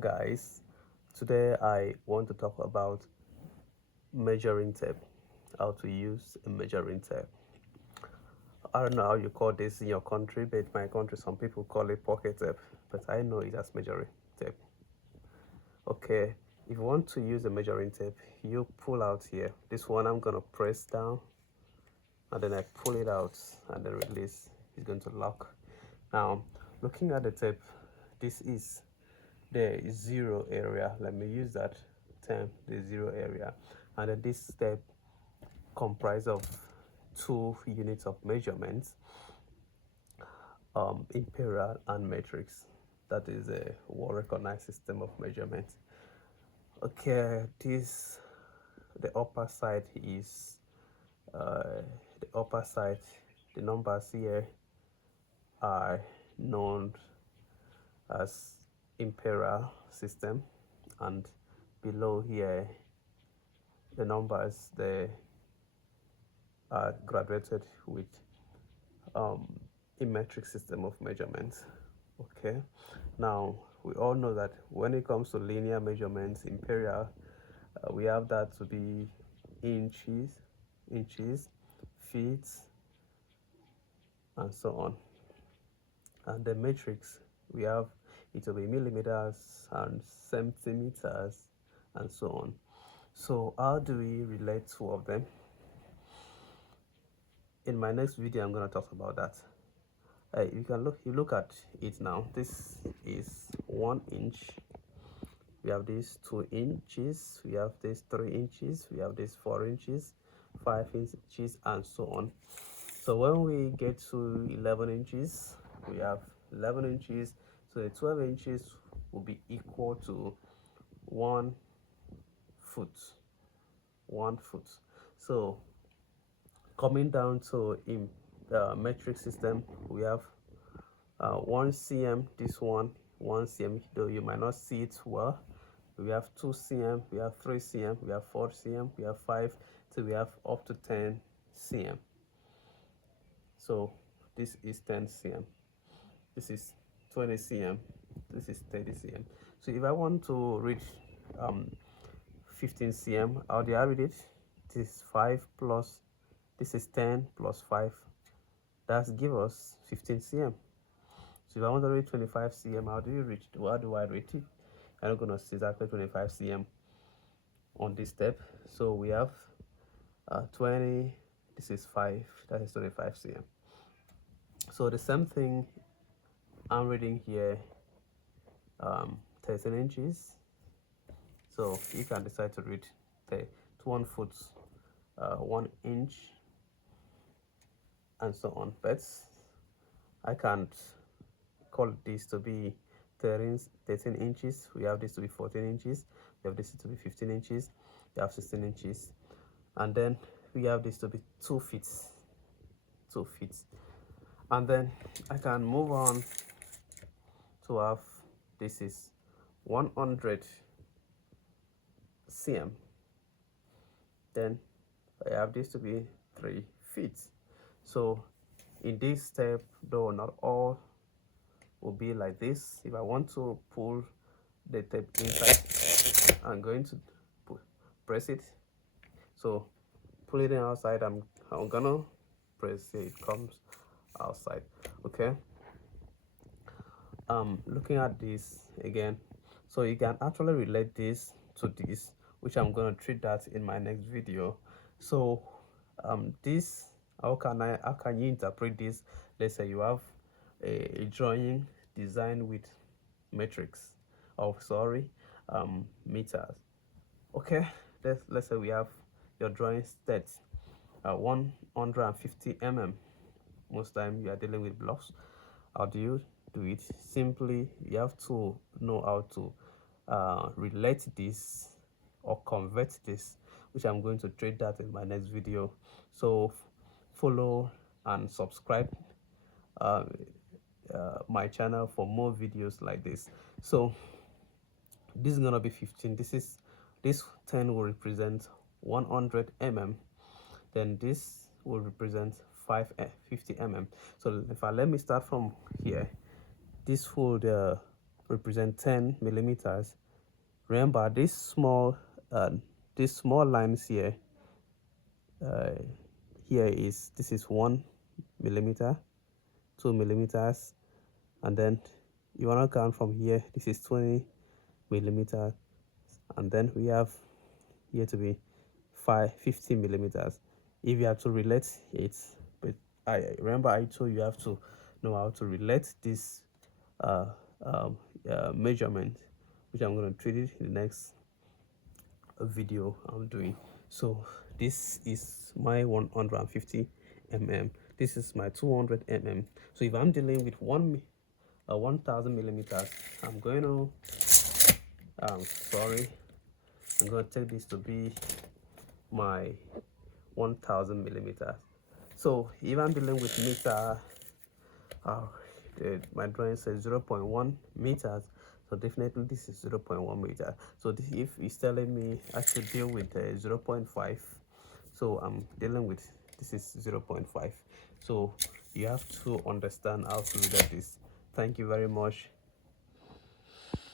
Guys, today I want to talk about measuring tape, how to use a measuring tape. I don't know how you call this in your country, but in my country some people call it pocket tape, but I know it as measuring tape. Okay, if you want to use a measuring tape, you pull out here. This one I'm gonna press down and then I pull it out and then release. It's going to lock. Now, looking at the tape, this is the zero area. Let me use that term, the zero area. And then this step comprised of two units of measurements, imperial and matrix. That is a well recognized system of measurement. Okay, this the upper side is the upper side. The numbers here are known as imperial system, and below here the numbers they are graduated with a metric system of measurements. Okay, now we all know that when it comes to linear measurements, imperial, we have that to be inches, feet, and so on. And the metrics, we have it will be millimeters and centimeters and so on. So how do we relate two of them? In my next video I'm going to talk about that. You look at it now. This is 1 inch. We have this 2 inches, we have this 3 inches, we have this 4 inches, 5 inches, and so on. So when we get to 11 inches, we have 11 inches. So the 12 inches will be equal to 1 foot. 1 foot. So coming down to in the metric system, we have 1 cm. This one 1 cm, though you might not see it well. We have 2 cm, we have 3 cm, we have 4 cm, we have 5, so we have up to 10 cm. So this is 10 cm, this is 20 cm, this is 30 cm. So if I want to reach 15 cm, how do I read it? This is 5 plus, this is 10 plus 5, that's give us 15 cm. So if I want to reach 25 cm, how do I reach it? I'm not gonna see exactly 25 cm on this step. So we have 20, this is 5, that is 25 cm. So the same thing I'm reading here, 13 inches. So you can decide to read to 1 foot, 1 inch, and so on. But I can't call this to be 13 inches. We have this to be 14 inches. We have this to be 15 inches. We have 16 inches. And then we have this to be 2 feet. 2 feet. And then I can move on to have this is 100 cm. Then I have this to be 3 feet. So in this step, though not all will be like this, if I want to pull the tape inside, I'm going to press it. So pull it in outside, I'm gonna press it, it comes outside. Okay, looking at this again, so you can actually relate this to this, which I'm going to treat that in my next video. So this, how can you interpret this? Let's say you have a drawing designed with metrics, oh sorry, meters. Okay, let's say we have your drawing stats 150 mm. Most time you are dealing with blocks. How do you do it? Simply you have to know how to relate this or convert this, which I'm going to trade that in my next video. So follow and subscribe my channel for more videos like this. So this is gonna be 15. This 10 will represent 100 mm. Then this will represent 50 mm. So if I let me start from here, this would represent 10 millimeters. Remember uh, these small lines here, uh, this is 1 millimeter, 2 millimeters, and then you want to count from here. This is 20 millimeters, and then we have here to be 50 millimeters. If you have to relate it, but I remember I told you have to know how to relate this uh, um, measurement, which I'm going to treat it in the next video I'm doing. So this is my 150 mm. This is my 200 mm. So if I'm dealing with 1000 millimeters, I'm going to sorry, I'm going to take this to be my 1000 millimeters. So if I'm dealing with meter, uh, my drawing says 0.1 meters, so definitely this is 0.1 meter. So this, if it's telling me I should deal with 0.5, so I'm dealing with this is 0.5. So you have to understand how to do that. This. Thank you very much.